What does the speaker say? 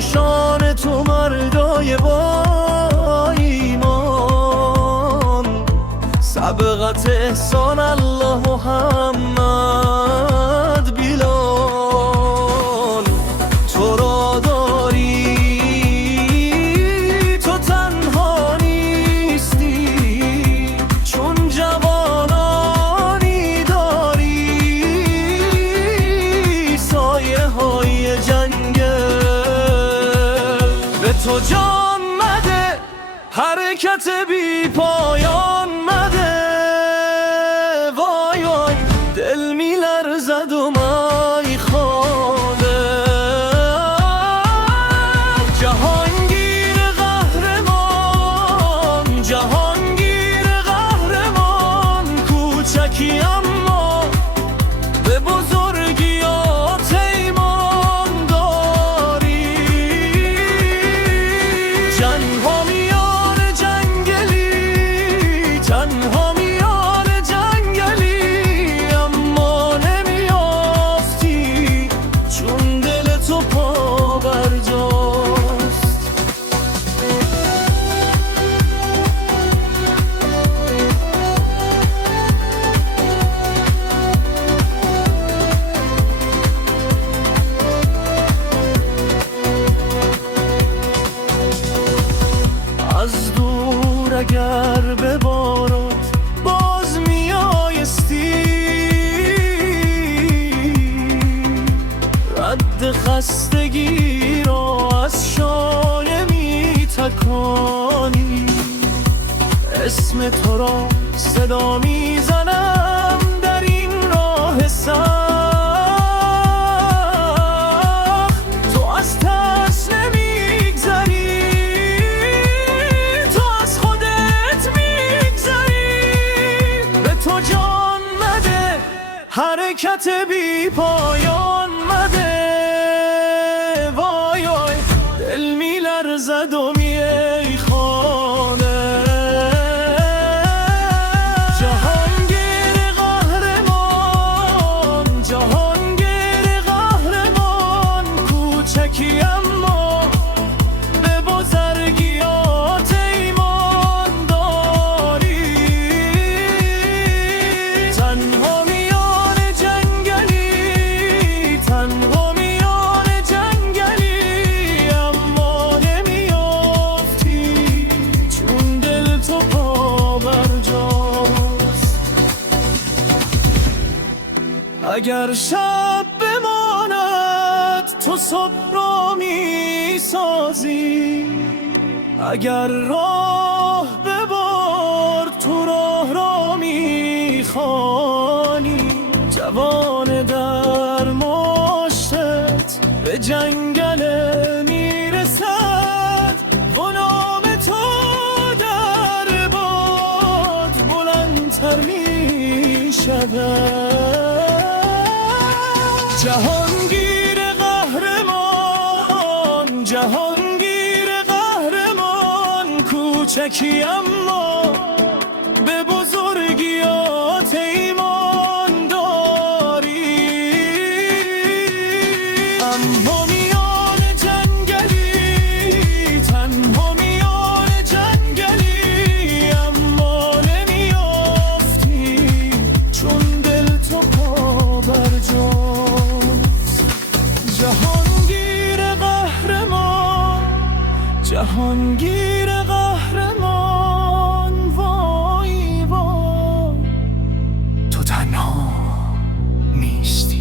نشان تو مردای با ایمان، سبقت احسان الله محمد بیلال. تو را داری تو تنها نیستی، چون جوانانی داری سایه های جنگل. به تو جان مده حرکت بی پایان مده، وای وای دل می لرزد و مای خانه. جهانگیر قهرمان، جهانگیر قهرمان، کوچکی اما به بزرگیات ایمان داری. تنها میان جنگلی، تنها میان جنگلی، اما نمیافتی چون دل تو پا برجاست. از دور اگر ببارد باز میایستی، رد خستگی را از شانه میتکانی. اسم تو را صدا میزنم در این راه سخت، تو از ترس نمیگذری، تو از خودت میگذری. به تو جان مده حرکت بی پایان مده، وای وای دل می لرزد و میای خانه. جهانگیر قهرمان، جهانگیر قهرمان، کوچکی اما به بزرگیات ایمان داری. تنها میان جنگلی، تنها میان جنگلی، اما نمیافتی چون دل تو پا برجاست. اگر شب بماند تو صبح را میسازی، اگر راه ببر تو راه را میخوانی. جوان در مشتت به جنگل میرسد، غلام تو در باد بلندتر میشود. جهانگیر قهرمان، جهانگیر قهرمان، کوچکی اما به بزرگیات ایمان داری. اما میان جنگلی، تنها میان جنگلی، اما نمیافتی چون دل تو پا برجاست. جهانگیر قهرمان، جهانگیر قهرمان، وای وای تو تنها نیستی.